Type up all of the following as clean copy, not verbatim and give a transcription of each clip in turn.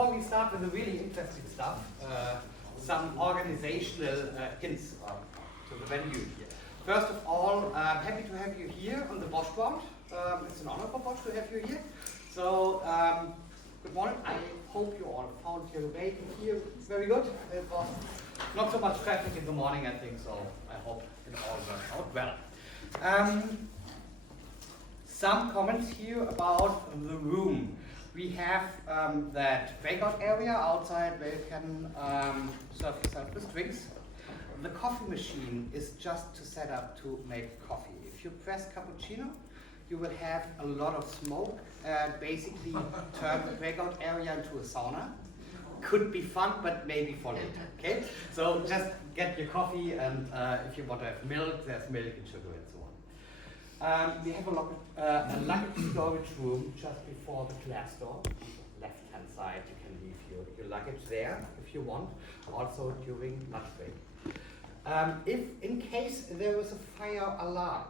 before we start with the really interesting stuff, some organizational hints to the venue here. First of all, I'm happy to have you here on the Bosch ground. It's an honor for Bosch to have you here. So, good morning. I hope you all found your way here very good. It was not so much traffic in the morning, I think, so I hope it all worked out well. Some comments here about the room. We have that breakout area outside where you can serve yourself with drinks. The coffee machine is just to set up to make coffee. If you press cappuccino, you will have a lot of smoke and basically turn the breakout area into a sauna. Could be fun, but maybe for later, okay? So just get your coffee, and if you want to have milk, there's milk and sugar and so on. We have a luggage storage room just before the glass door. On the left-hand side, you can leave your luggage there if you want, also during lunch break. If in case there is a fire alarm,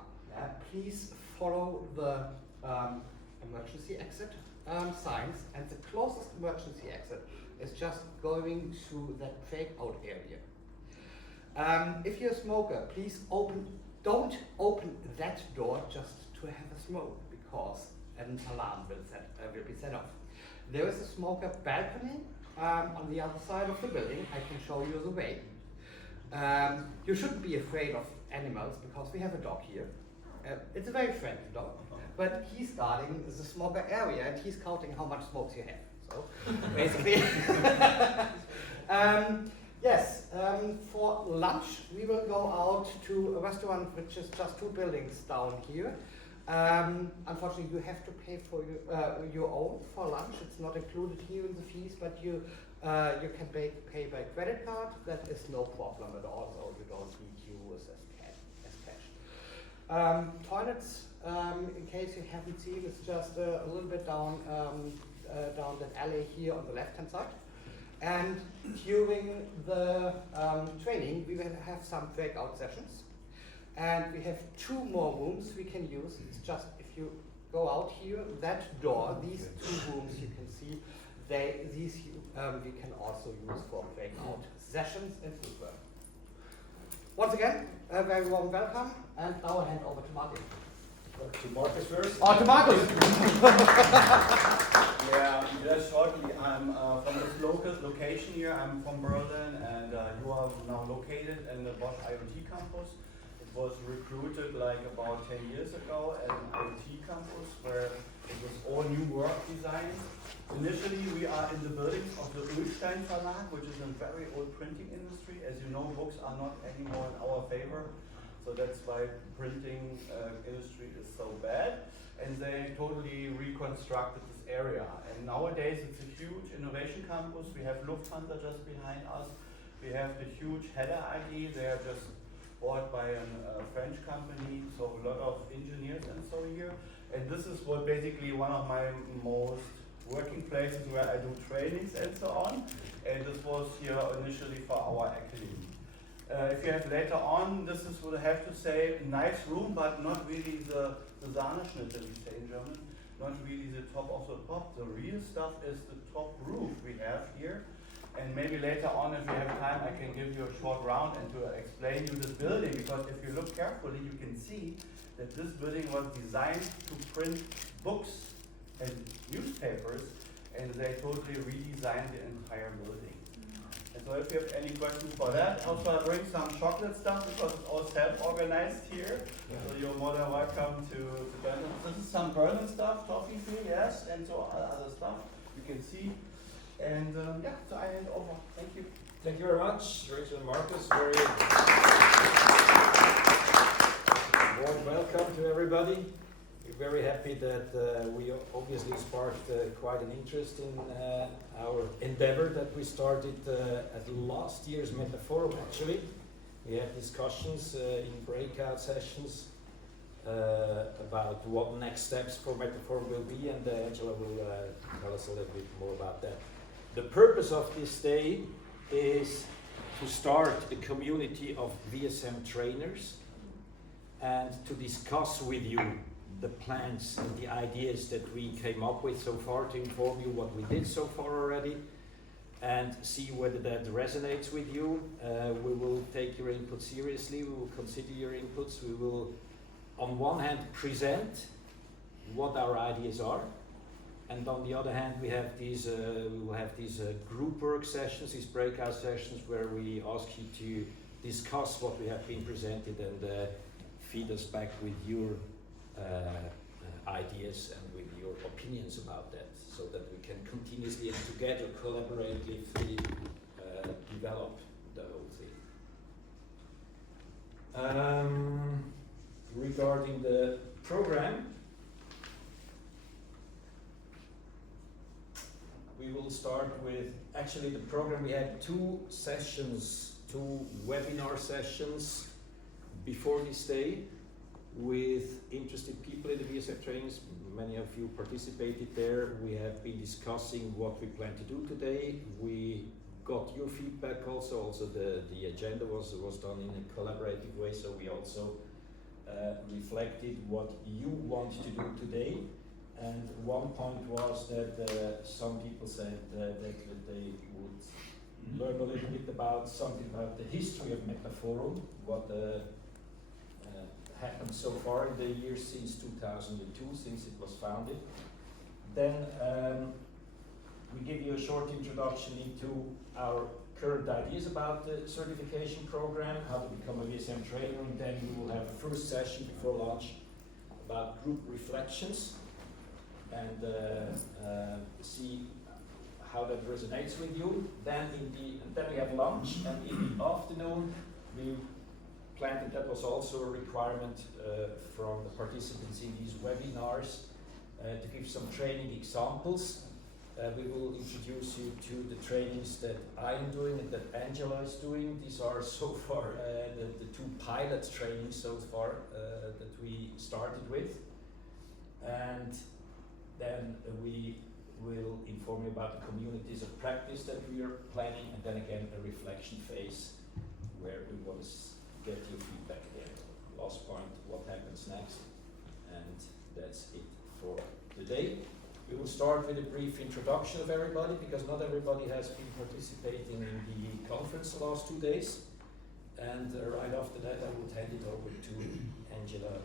please follow the emergency exit signs, and the closest emergency exit is just going to that breakout area. If you're a smoker, please don't open that door just to have a smoke, because an alarm will be set off. There is a smoker balcony on the other side of the building. I can show you the way. You shouldn't be afraid of animals, because we have a dog here. It's a very friendly dog, but he's guarding the smoker area, and he's counting how much smokes you have. So basically, yes, for lunch we will go out to a restaurant which is just 2 buildings down here. Unfortunately, you have to pay for your own for lunch. It's not included here in the fees, but you can pay by credit card. That is no problem at all, so you don't need to use as cash. Toilets, in case you haven't seen, it's just a little bit down that alley here on the left-hand side. And during the training, we will have some breakout sessions. And we have 2 more rooms we can use. It's just, if you go out here, that door, these 2 rooms you can see, these we can also use for breakout sessions and food work. Once again, a very warm welcome, and now I'll hand over to Martin. To Marcus first? Oh, to Marcus! Yeah, just shortly, I'm from this location here. I'm from Berlin, and you are now located in the Bosch IoT campus. It was recruited like about 10 years ago as an IoT campus where it was all new work design. Initially, we are in the buildings of the Ulstein Verlag, which is a very old printing industry. As you know, books are not anymore in our favor. So that's why printing industry is so bad. And they totally reconstructed this area. And nowadays it's a huge innovation campus. We have Lufthansa just behind us. We have the huge Header AG. They are just bought by a French company. So a lot of engineers and so here. And this is what basically one of my most working places where I do trainings and so on. And this was here initially for our academy. If you have later on, this is what I have to say, a nice room, but not really the Sahneschnitte, we say in German, not really the top of the top. The real stuff is the top roof we have here. And maybe later on, if we have time, I can give you a short round and to explain you this building, because if you look carefully, you can see that this building was designed to print books and newspapers, and they totally redesigned the entire building. And so if you have any questions for that, also I bring some chocolate stuff because it's all self-organized here. Yeah. So you're more than welcome to Berlin. This is some Berlin stuff, toffee free, yes, and so other stuff you can see. And yeah, so I hand over. Thank you. Thank you very much, Rachel and Marcus. Very warm welcome to everybody. We're very happy that we obviously sparked quite an interest in our endeavor that we started at last year's Metaphorum, actually. We had discussions in breakout sessions about what next steps for Metaphorum will be, and Angela will tell us a little bit more about that. The purpose of this day is to start a community of VSM trainers and to discuss with you the plans and the ideas that we came up with so far, to inform you what we did so far already, and see whether that resonates with you. We will take your input seriously, we will consider your inputs, we will on one hand present what our ideas are, and on the other hand we will have these group work sessions, these breakout sessions where we ask you to discuss what we have been presented and feed us back with your ideas and with your opinions about that, so that we can continuously and together collaboratively develop the whole thing. Regarding the program, we will start with, actually the program, we had two webinar sessions before this day with interested people in the VSF trainings. Many of you participated there. We have been discussing what we plan to do today. We got your feedback also. The agenda was done in a collaborative way, so we also reflected what you want to do today. And one point was that some people said that they would learn a little bit about something about the history of Metaphorum, what happened so far in the years since 2002, since it was founded. Then we give you a short introduction into our current ideas about the certification program, how to become a VSM trainer, and then we will have a first session before lunch about group reflections and see how that resonates with you. Then we have lunch, and in the afternoon we planned that was also a requirement from the participants in these webinars to give some training examples. We will introduce you to the trainings that I am doing and that Angela is doing. These are so far the two pilot trainings so far that we started with. And then we will inform you about the communities of practice that we are planning, and then again a reflection phase where we want to get your feedback there. Last point, what happens next? And that's it for today. We will start with a brief introduction of everybody, because not everybody has been participating in the conference the last 2 days. And right after that, I will hand it over to Angela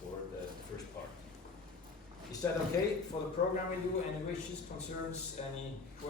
for the first part. Is that okay for the program with you? Any wishes, concerns, any questions?